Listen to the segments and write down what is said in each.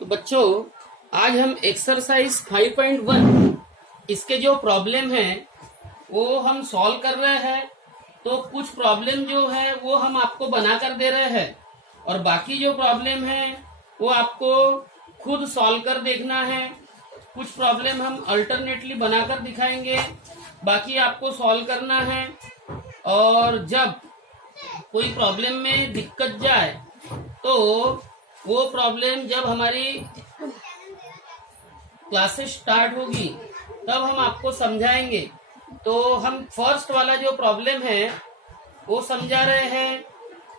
तो बच्चों आज हम एक्सरसाइज 5.1 इसके जो प्रॉब्लम है वो हम सॉल्व कर रहे हैं। तो कुछ प्रॉब्लम जो है वो हम आपको बना कर दे रहे हैं और बाकी जो प्रॉब्लम है वो आपको खुद सॉल्व कर देखना है। कुछ प्रॉब्लम हम अल्टरनेटली बनाकर दिखाएंगे, बाकी आपको सॉल्व करना है। और जब कोई प्रॉब्लम में दिक्कत जाए तो वो प्रॉब्लम जब हमारी क्लासेस स्टार्ट होगी तब हम आपको समझाएंगे। तो हम फर्स्ट वाला जो प्रॉब्लम है वो समझा रहे हैं।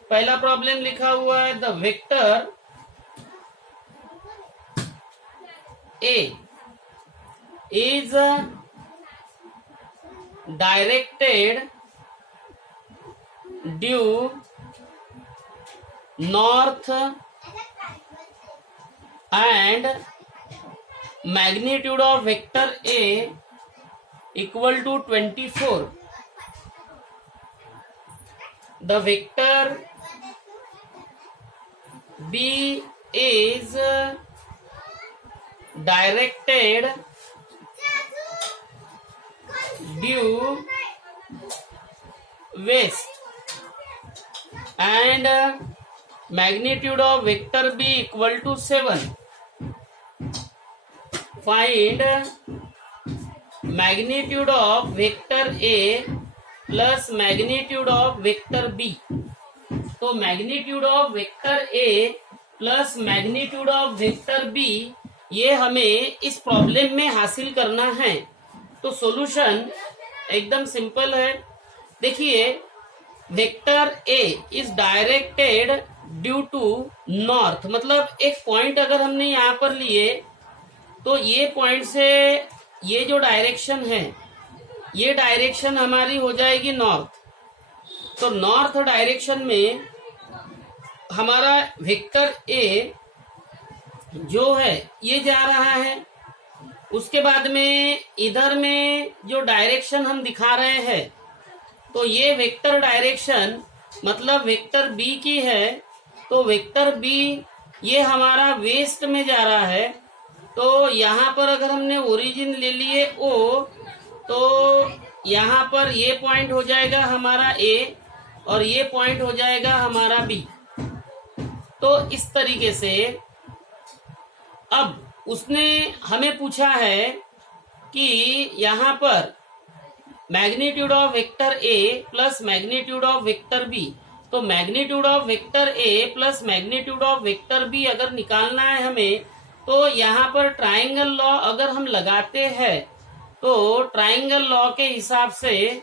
पहला प्रॉब्लम लिखा हुआ है the vector A is directed due north and magnitude of vector A equal to 24. The vector B is directed due west and magnitude of vector B equal to 7. Find magnitude of vector A plus magnitude of vector B. तो magnitude of vector A plus magnitude of vector B ये हमें इस problem में हासिल करना है। तो solution एकदम सिंपल है। देखिए vector A is directed due to north, मतलब एक पॉइंट अगर हमने यहाँ पर लिए तो ये पॉइंट से ये जो डायरेक्शन है ये डायरेक्शन हमारी हो जाएगी नॉर्थ। तो नॉर्थ डायरेक्शन में हमारा वेक्टर ए जो है ये जा रहा है। उसके बाद में इधर में जो डायरेक्शन हम दिखा रहे हैं तो ये वेक्टर डायरेक्शन मतलब वेक्टर बी की है। तो वेक्टर बी ये हमारा वेस्ट में जा रहा है। तो यहाँ पर अगर हमने ओरिजिन ले लिए ओ तो यहाँ पर ये पॉइंट हो जाएगा हमारा ए और ये पॉइंट हो जाएगा हमारा बी। तो इस तरीके से अब उसने हमें पूछा है कि यहाँ पर magnitude of vector A plus magnitude of vector B. तो magnitude of vector A plus magnitude of vector B अगर निकालना है हमें तो यहाँ पर ट्राइंगल लॉ अगर हम लगाते हैं तो ट्राइंगल लॉ के हिसाब से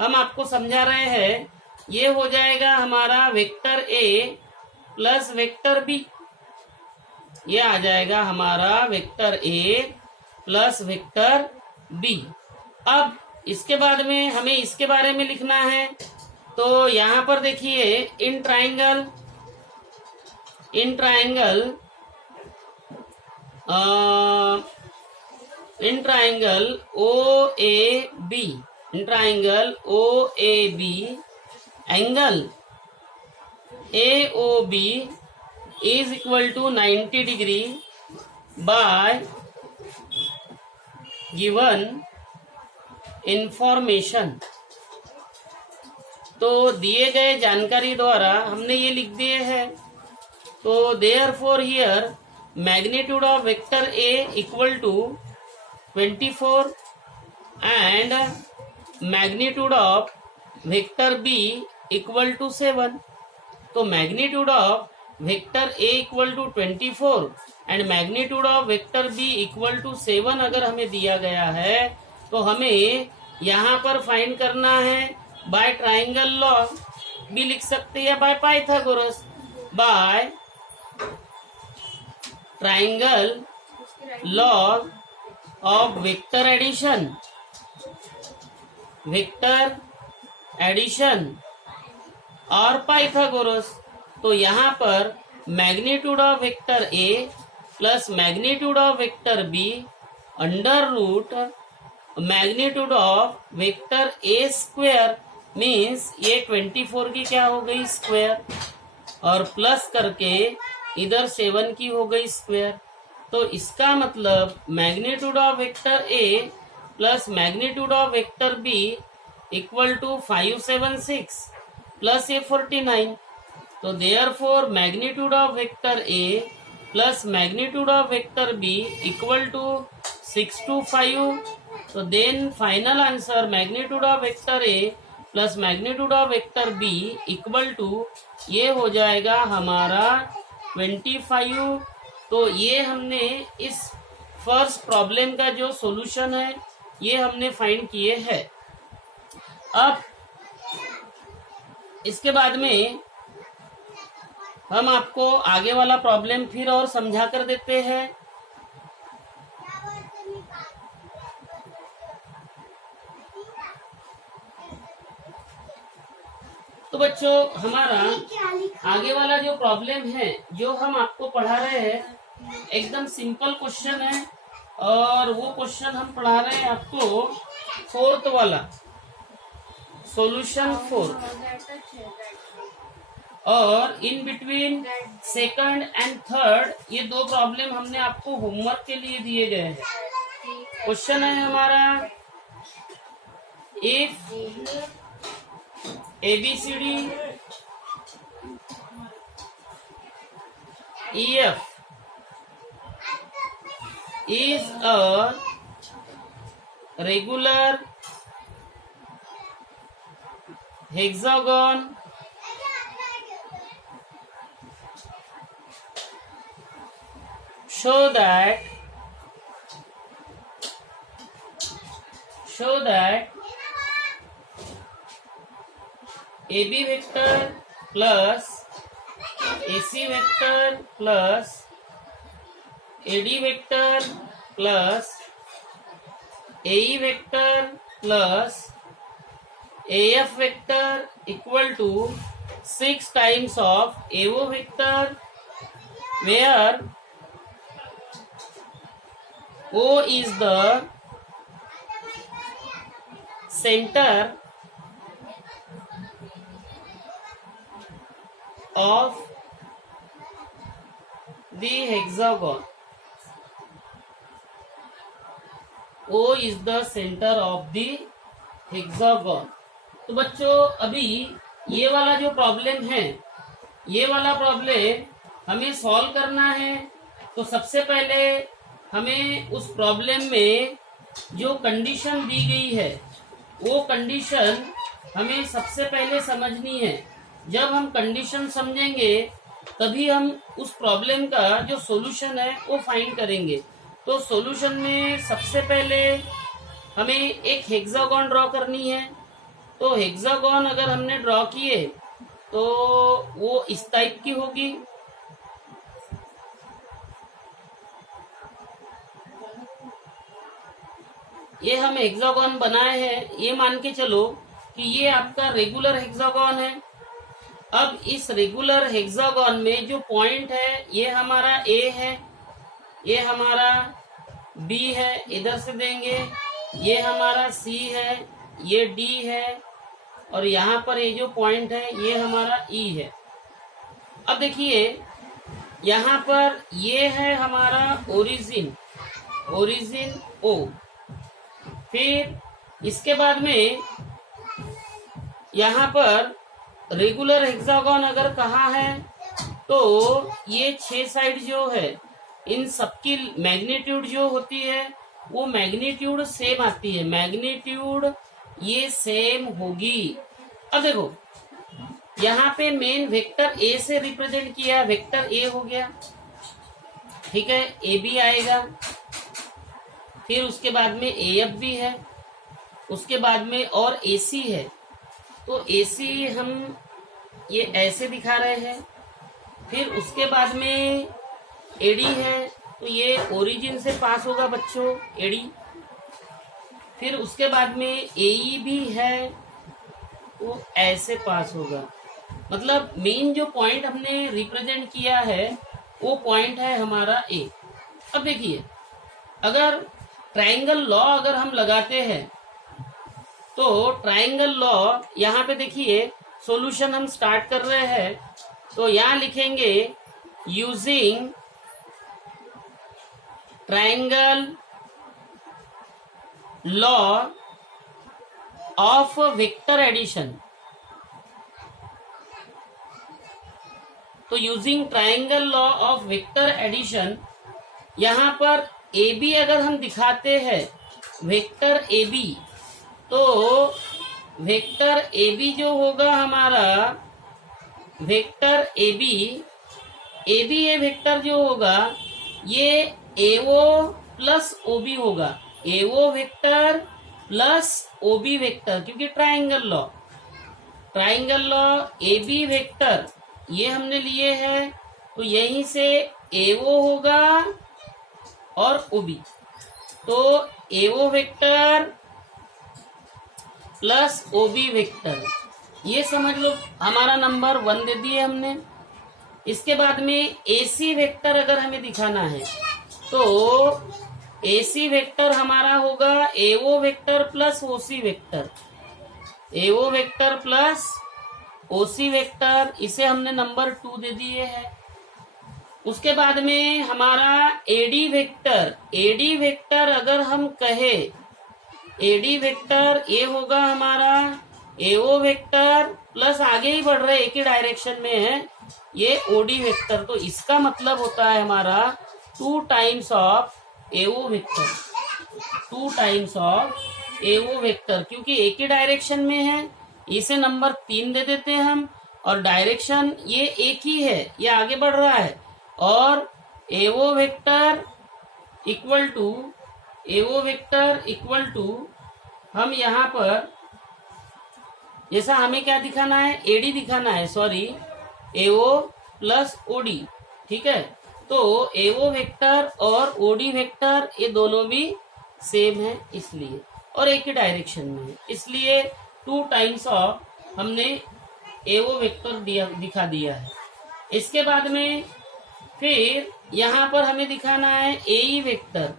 हम आपको समझा रहे हैं ये हो जाएगा हमारा vector A plus vector B. ये आ जाएगा हमारा vector A plus vector B. अब इसके बाद में हमें इसके बारे में लिखना है। तो यहाँ पर देखिए in triangle O A B, in triangle O A B angle A O B is equal to 90 degree by given information. तो दिए गए जानकारी द्वारा हमने ये लिख दिए हैं। तो therefore here magnitude of vector A equal to 24 and magnitude of vector B equal to 7। तो magnitude of vector A equal to 24 and magnitude of vector B equal to 7 अगर हमें दिया गया है तो हमें यहाँ पर फाइंड करना है बाय ट्राइंगल लॉ भी लिख सकते हैं by Pythagoras, by triangle law of vector addition और पाइथागोरस। तो यहाँ पर magnitude of vector A plus magnitude of vector B under root magnitude of vector A square means ये 24 की क्या हो गई स्क्वायर और प्लस करके इधर 7 की हो गई स्क्वायर। तो इसका मतलब magnitude of vector A plus magnitude of vector B equal to 576 plus a 49। तो therefore magnitude of vector A plus magnitude of vector B equal to 625। तो then final answer magnitude of vector A plus magnitude of vector B equal to ये हो जाएगा हमारा 25। तो ये हमने इस फर्स्ट प्रॉब्लम का जो सॉल्यूशन है ये हमने फाइंड किए हैं। अब इसके बाद में हम आपको आगे वाला प्रॉब्लम फिर और समझा कर देते हैं। तो बच्चों हमारा आगे वाला जो प्रॉब्लम है जो हम आपको पढ़ा रहे हैं एकदम सिंपल क्वेश्चन है और वो क्वेश्चन हम पढ़ा रहे हैं आपको फोर्थ वाला सॉल्यूशन 4 और in between second and third ये दो प्रॉब्लम हमने आपको होमवर्क के लिए दिए गए हैं। क्वेश्चन है हमारा if ABCD EF is a regular hexagon show that AB vector plus AC vector plus AD vector plus AE vector plus AF vector equal to 6 times of AO vector, where O is the center of the hexagon. O is the center of the hexagon. तो बच्चों अभी ये वाला जो problem है ये वाला problem हमें सॉल्व करना है। तो सबसे पहले हमें उस प्रॉब्लम में जो कंडीशन दी गई है वो कंडीशन हमें सबसे पहले समझनी है। जब हम कंडीशन समझेंगे तभी हम उस प्रॉब्लम का जो सॉल्यूशन है वो फाइंड करेंगे। तो सॉल्यूशन में सबसे पहले हमें एक हेक्सागोन ड्रॉ करनी है। तो हेक्सागोन अगर हमने ड्रॉ किए तो वो इस टाइप की होगी। ये हम हेक्सागोन बनाए हैं, ये मान के चलो कि ये आपका रेगुलर हेक्सागोन है। अब इस रेगुलर हेक्सागोन में जो पॉइंट है ये हमारा ए है, ये हमारा बी है, इधर से देंगे, ये हमारा सी है, ये डी है और यहाँ पर ये जो पॉइंट है ये हमारा ई है। अब देखिए यहाँ पर ये है हमारा ओरिजिन ओ। फिर इसके बाद में यहाँ पर रेगुलर हेक्सागोन अगर कहा है तो ये 6 साइड जो है इन सबकी मैग्नीट्यूड जो होती है वो मैग्नीट्यूड सेम आती है, मैग्नीट्यूड ये सेम होगी। अब देखो यहाँ पे मेन वेक्टर ए से रिप्रेजेंट किया, वेक्टर ए हो गया, ठीक है, ए बी आएगा। फिर उसके बाद में ए एफ भी है, उसके बाद में और ए सी है। तो AC हम ये ऐसे दिखा रहे हैं। फिर उसके बाद में AD है तो ये ओरिजिन से पास होगा बच्चों AD। फिर उसके बाद में AE भी है तो ऐसे पास होगा। मतलब मेन जो पॉइंट हमने रिप्रेजेंट किया है वो पॉइंट है हमारा A। अब देखिए अगर ट्रायंगल लॉ अगर हम लगाते हैं तो ट्रायंगल लॉ यहाँ पे देखिए सॉल्यूशन हम स्टार्ट कर रहे हैं। तो यहाँ लिखेंगे using triangle law of vector addition, तो using triangle law of vector addition, यहां पर ए बी अगर हम दिखाते हैं वेक्टर ए बी, तो वेक्टर ए बी जो होगा हमारा, vector A B A vector जो होगा ये एओ प्लस ओबी होगा, AO vector plus OB vector, क्योंकि triangle law A B vector ये हमने लिए हैं, तो यहीं से एओ होगा और ओबी, तो एओ वेक्टर प्लस ओबी वेक्टर, ये समझ लो हमारा नंबर 1 दे दिए हमने। इसके बाद में एसी वेक्टर अगर हमें दिखाना है, तो एसी वेक्टर हमारा होगा AO vector plus OC vector, एओ वेक्टर प्लस ओसी वेक्टर, इसे हमने नंबर 2 दे दिए है। उसके बाद में हमारा एडी वेक्टर अगर हम कहे, एडी वेक्टर ये होगा हमारा एओ वेक्टर प्लस, आगे ही बढ़ रहे एक ही डायरेक्शन में है, ये ओडी वेक्टर, तो इसका मतलब होता है हमारा 2 times of AO vector, 2 times of AO vector, क्योंकि एक ही डायरेक्शन में है, इसे नंबर 3 दे देते हैं हम, और डायरेक्शन ये एक ही है, ये आगे बढ़ रहा है, और एओ वेक्टर इक्वल टू हम यहाँ पर, जैसा हमें क्या दिखाना है, एडी दिखाना है, सॉरी एओ प्लस ओडी, ठीक है, तो एओ वेक्टर और ओडी वेक्टर ये दोनों भी सेम है इसलिए, और एक ही डायरेक्शन में है, इसलिए 2 टाइम्स ऑफ हमने एओ वेक्टर दिखा दिया है। इसके बाद में फिर यहाँ पर हमें दिखाना है एई वेक्टर,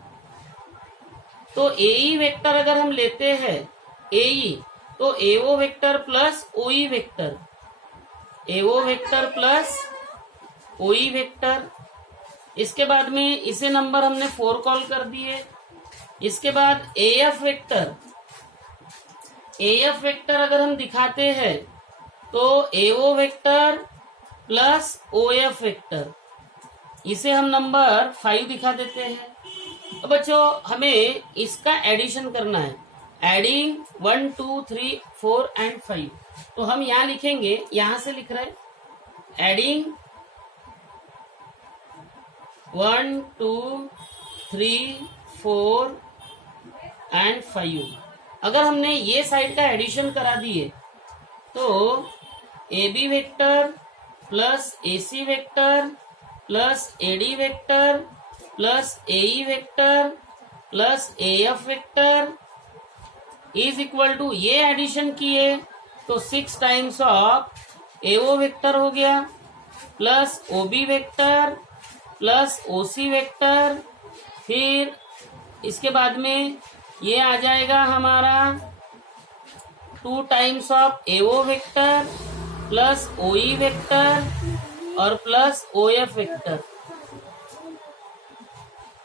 तो एई वेक्टर अगर हम लेते हैं एई, तो एओ वेक्टर प्लस ओई वेक्टर, एओ वेक्टर प्लस ओई वेक्टर, इसके बाद में इसे नंबर हमने 4 कॉल कर दिए। इसके बाद एएफ वेक्टर अगर हम दिखाते हैं, तो एओ वेक्टर प्लस ओएफ वेक्टर, इसे हम नंबर 5 दिखा देते हैं। तो बच्चों हमें इसका एडिशन करना है, एडिंग 1 2 3 4 एंड 5, तो हम यहाँ लिखेंगे, यहां से लिख रहे हैं एडिंग 1 2 3 4 एंड 5। अगर हमने ये साइड का एडिशन करा दिए, तो A B vector plus AC vector plus AD vector plus AE vector plus AF vector is equal to, ये एडिशन किए तो 6 टाइम्स ऑफ एओ वेक्टर हो गया plus OB vector plus OC vector, फिर इसके बाद में ये आ जाएगा हमारा 2 times of AO vector plus OE vector और प्लस ओएफ वेक्टर।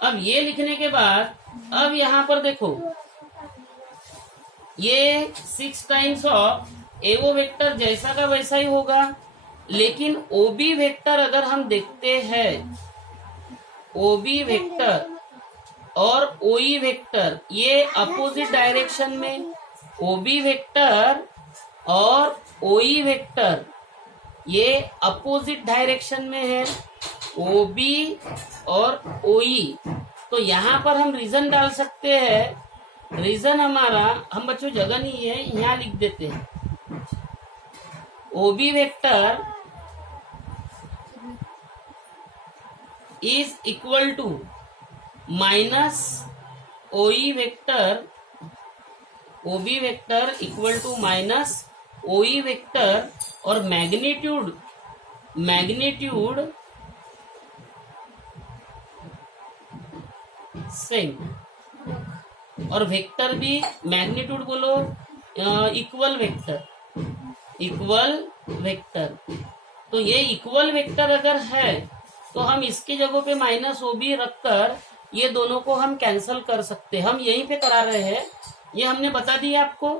अब ये लिखने के बाद, अब यहां पर देखो, ये 6 टाइम्स ऑफ एओ वेक्टर जैसा का वैसा ही होगा, लेकिन ओबी वेक्टर अगर हम देखते हैं, ओबी वेक्टर और ओई वेक्टर ये अपोजिट डायरेक्शन में, ओबी वेक्टर और ओई वेक्टर ये अपोजिट डायरेक्शन में है, ओबी और ओई, तो यहाँ पर हम रीजन डाल सकते हैं। रीजन हमारा, हम बच्चों जगह नहीं है, यहाँ लिख देते हैं OB vector is equal to minus OE vector, OB vector equal to minus OE vector, और मैग्नीट्यूड सेम, और वेक्टर भी मैग्नीट्यूड बोलो इक्वल वेक्टर। तो ये इक्वल वेक्टर अगर है, तो हम इसकी जगह पे माइनस ओबी रखकर ये दोनों को हम कैंसिल कर सकते हैं। हम यहीं पे करा रहे हैं, ये हमने बता दिया आपको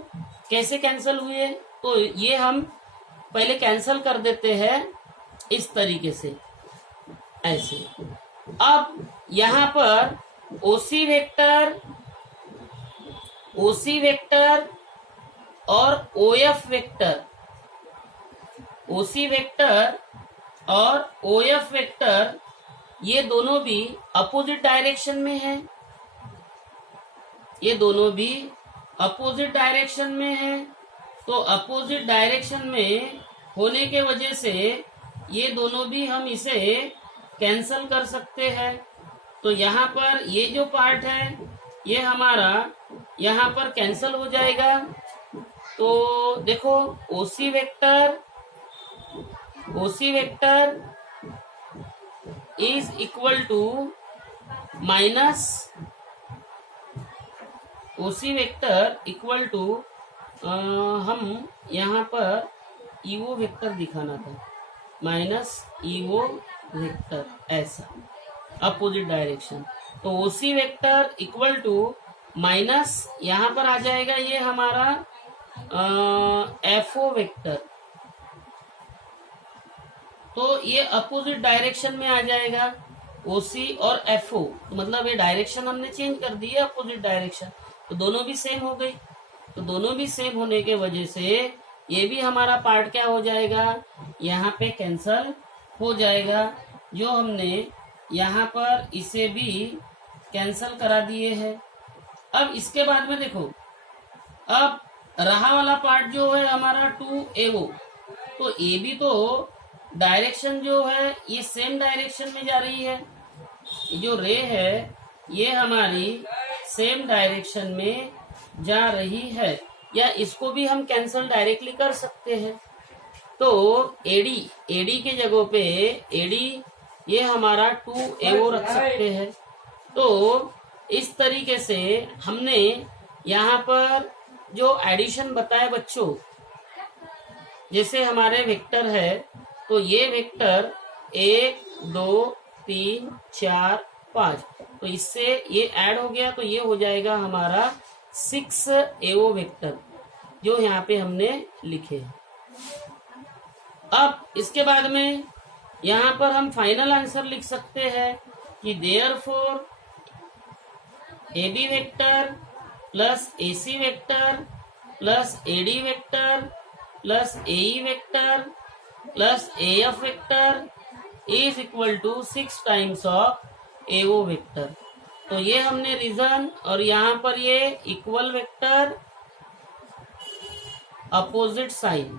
कैसे कैंसिल हुए। तो ये हम पहले कैंसिल कर देते हैं इस तरीके से, ऐसे। अब यहां पर ओसी वेक्टर और ओएफ वेक्टर, ओसी वेक्टर और ओएफ वेक्टर, ये दोनों भी अपोजिट डायरेक्शन में है। ये दोनों भी अपोजिट डायरेक्शन में है। तो अपोजिट डायरेक्शन में होने के वजह से ये दोनों भी हम इसे कैंसल कर सकते हैं। तो यहाँ पर ये जो पार्ट है ये हमारा यहाँ पर कैंसल हो जाएगा। तो देखो OC vector is equal to minus, OC vector equal to, हम यहाँ पर ईओ वेक्टर दिखाना था, माइनस ईओ वेक्टर, ऐसा अपोजिट डायरेक्शन। तो OC vector equal to minus, यहाँ पर आ जाएगा ये हमारा एफओ वेक्टर। तो ये अपोजिट डायरेक्शन में आ जाएगा ओसी और एफओ, तो मतलब ये डायरेक्शन हमने चेंज कर दी है, अपोजिट डायरेक्शन। तो दोनों भी सेम हो गई। तो दोनों भी सेम होने के वजह से ये भी हमारा पार्ट क्या हो जाएगा, यहाँ पे कैंसल हो जाएगा। जो हमने यहाँ पर इसे भी कैंसल करा दिए है। अब इसके बाद में देखो, अब रहा वाला पार्ट जो है हमारा 2AO, तो ये भी तो डायरेक्शन जो है ये सेम डायरेक्शन में जा रही है। ये जो रे है ये हमारी सेम डायरेक्शन में जा रही है, या इसको भी हम कैंसल डायरेक्टली कर सकते हैं। तो एडी के जगह पे एडी ये हमारा 2AO रख सकते हैं। तो इस तरीके से हमने यहाँ पर जो एडिशन बताया बच्चों, जैसे हमारे वेक्टर है, तो ये वेक्टर 1 2 3 4 5, तो इससे ये ऐड हो गया, तो ये हो जाएगा हमारा 6AO वेक्टर, जो यहाँ पे हमने लिखे। अब इसके बाद में यहाँ पर हम फाइनल आंसर लिख सकते हैं कि therefore AB vector plus AC vector plus AD vector plus AE vector plus AF vector is equal to 6 times of AO vector. तो ये हमने रीजन, और यहाँ पर ये equal vector opposite sign,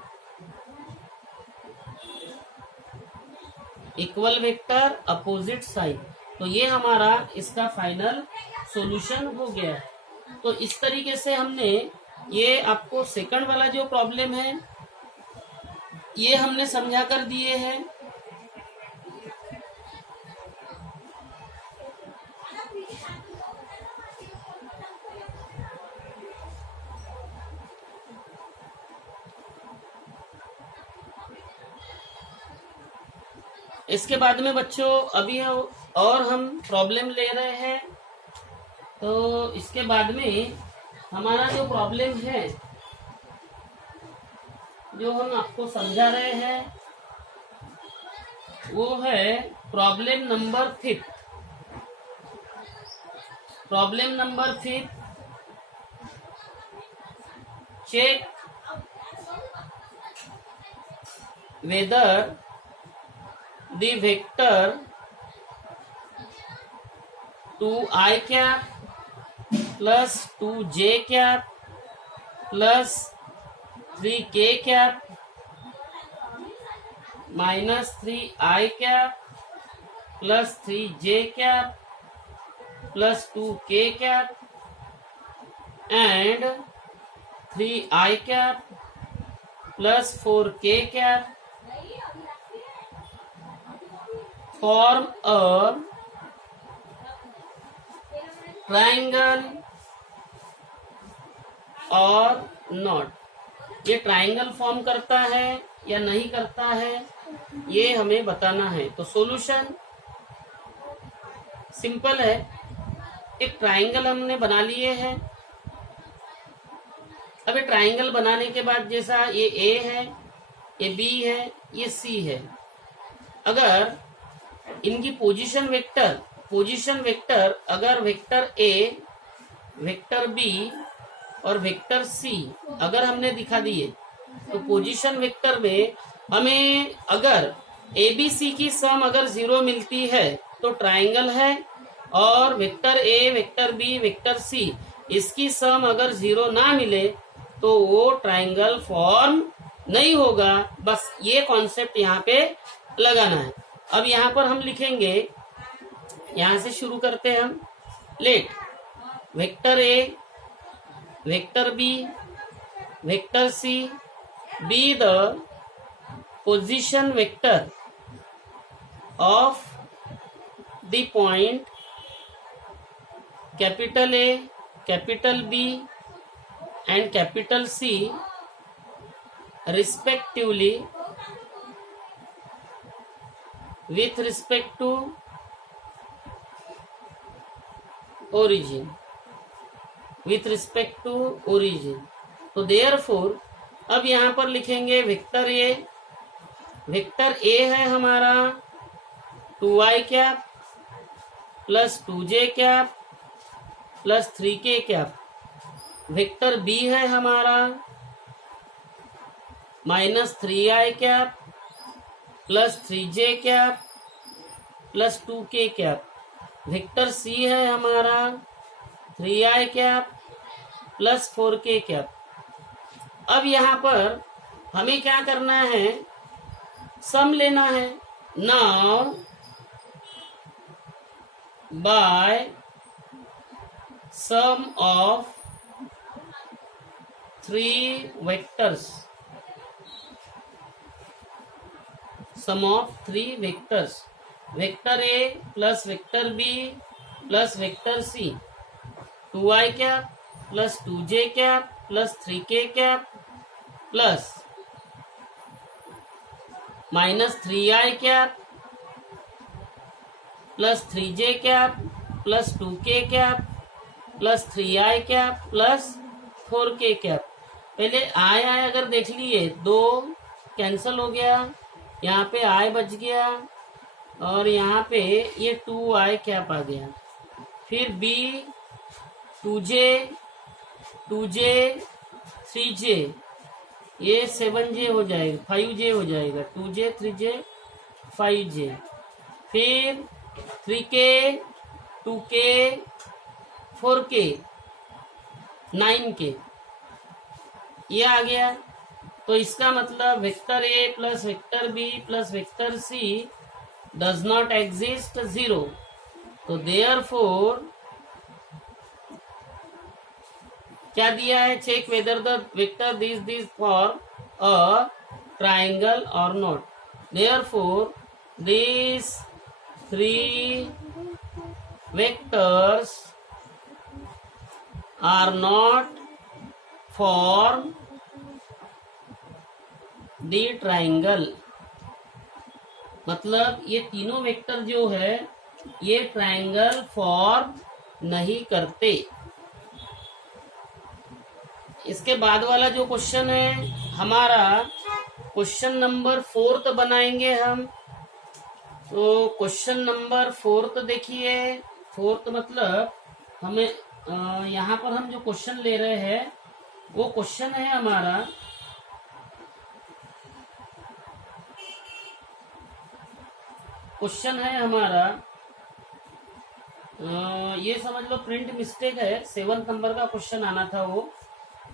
equal vector opposite sign. तो ये हमारा इसका फाइनल सॉल्यूशन हो गया है। तो इस तरीके से हमने ये आपको सेकंड वाला जो प्रॉब्लम है ये हमने समझा कर दिए हैं। इसके बाद में बच्चों अभी और हम प्रॉब्लम ले रहे हैं। तो इसके बाद में हमारा जो प्रॉब्लम है जो हम आपको समझा रहे हैं वो है problem number 5। Problem number 5, check whether the vector 2i cap plus 2j cap plus 3k cap minus 3i cap plus 3j cap plus 2k cap and 3i cap plus 4k cap form a triangle और not. ये triangle form करता है या नहीं करता है ये हमें बताना है। तो सॉल्यूशन सिंपल है, एक ट्राइंगल हमने बना लिए है। अब ये ट्राइंगल बनाने के बाद जैसा ये ए है, ये बी है, ये सी है, अगर इनकी पोजीशन वेक्टर अगर वेक्टर ए, वेक्टर बी और वेक्टर सी अगर हमने दिखा दिए तो पोजीशन वेक्टर में हमें अगर ए बी सी की सम अगर 0 मिलती है तो ट्राइंगल है, और vector A, vector B, vector C इसकी सम अगर 0 ना मिले तो वो ट्राइंगल फॉर्म नहीं होगा। बस ये कॉन्सेप्ट यहाँ पे लगाना है। अब यहाँ पर हम लिखेंगे, यहाँ से शुरू करते हैं हम। Let vector A, vector B, vector C be the position vector of the point capital A, capital B and capital C respectively with respect to origin, with respect to origin। तो therefore अब यहाँ पर लिखेंगे vector A है हमारा 2i cap plus 2j cap plus 3k cap. Vector B है हमारा -3i cap plus 3j cap plus 2k cap. Vector C है हमारा 3i cap plus 4k cap. अब यहाँ पर हमें क्या करना है, सम लेना है। Now by sum of 3 vectors, sum of 3 vectors, vector A plus vector B plus vector C, 2i cap plus 2j cap plus 3k cap plus minus 3i cap plus 3j cap plus 2k cap plus 3i cap plus 4k cap। पहले आय अगर देख लिए 2 cancel हो गया, यहाँ पे आय बच गया और यहाँ पे ये 2i कैप आ गया। फिर b 2j 3j ये 7j हो जाएगा, 5j हो जाएगा, 2j 3j 5j। फिर 3k 2k 4k 9k ये आ गया। तो इसका मतलब vector A plus vector B plus vector C does not exist 0। तो देयरफॉर क्या दिया है, check whether the vector this for a triangle और not. Therefore this 3 vectors are not form the triangle. मतलब ये तीनों वेक्टर जो है ये ट्राइंगल फॉर्म नहीं करते। इसके बाद वाला जो क्वेश्चन है हमारा क्वेश्चन नंबर 4 बनाएंगे हम। तो क्वेश्चन नंबर 4 देखिए, 4 मतलब हमें यहाँ पर हम जो क्वेश्चन ले रहे हैं वो क्वेश्चन है हमारा ये समझ लो प्रिंट मिस्टेक है, 7 नंबर का क्वेश्चन आना था। वो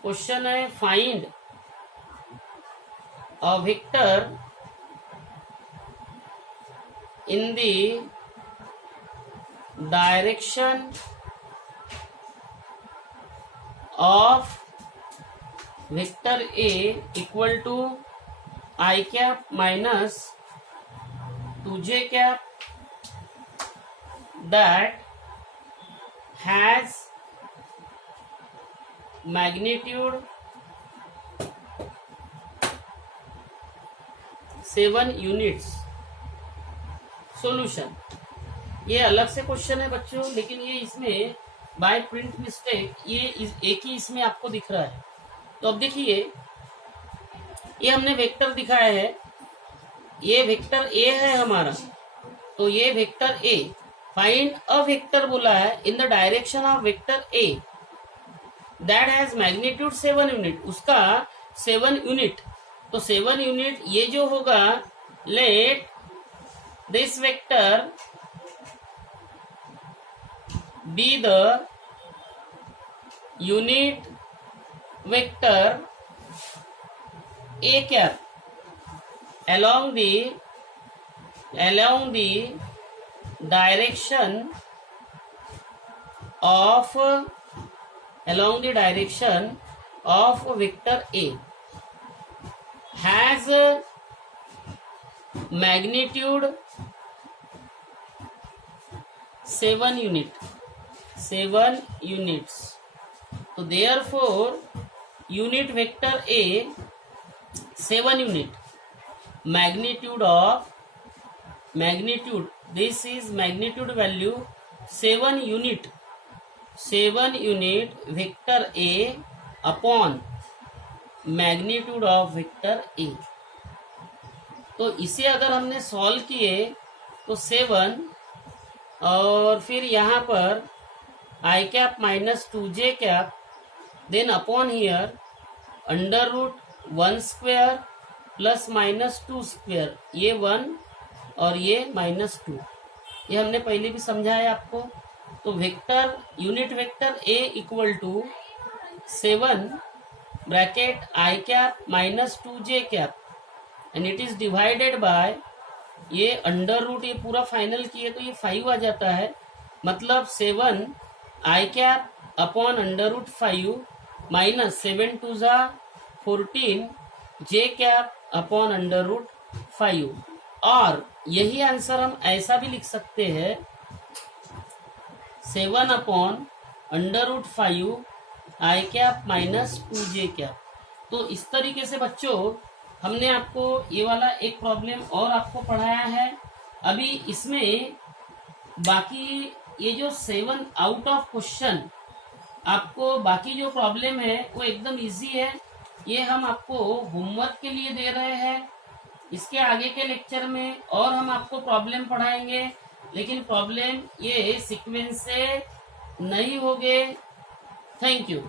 क्वेश्चन है find a vector in the direction of vector A equal to i cap minus 2j cap that has magnitude 7 units। Solution ये अलग से क्वेश्चन है बच्चों, लेकिन ये इसमें बाय प्रिंट मिस्टेक एक ही इसमें आपको दिख रहा है। तो अब देखिए ये हमने वेक्टर दिखाया है, ये वेक्टर ए है हमारा, तो ये vector A, find a vector बोला है इन the direction of vector A that has magnitude 7 unit, उसका 7 यूनिट। तो 7 यूनिट ये जो होगा, let this vector be the unit vector A cap along the direction of vector A has magnitude 7 units. So therefore unit vector A 7 unit, magnitude, this is magnitude value 7 unit vector A upon magnitude of vector A। तो इसे अगर हमने solve किए तो 7 और फिर यहाँ पर i cap minus 2j cap, then upon here under root 1 square plus minus 2 square, ये 1 और ये -2, ये हमने पहले भी समझाया आपको। तो vector unit vector A equal to 7 bracket i cap minus 2j cap and it is divided by, ये अंडर रूट ये पूरा फाइनल किए तो ये 5 आ जाता है, मतलब 7 i cap upon under root 5 minus 7 2 जा 14 j cap upon under root 5। और यही आंसर हम ऐसा भी लिख सकते हैं 7 अपॉन अंडर रूट 5 आई कैप माइनस 2j कैप। तो इस तरीके से बच्चों हमने आपको ये वाला एक प्रॉब्लम और आपको पढ़ाया है। अभी इसमें बाकी ये जो 7 आउट ऑफ क्वेश्चन आपको बाकी जो प्रॉब्लम है वो एकदम इजी है, ये हम आपको होमवर्क के लिए दे रहे हैं। इसके आगे के लेक्चर में और हम आपको प्रॉब्लम पढ़ाएंगे, लेकिन प्रॉब्लम ये सीक्वेंस से नहीं होंगे। Thank you.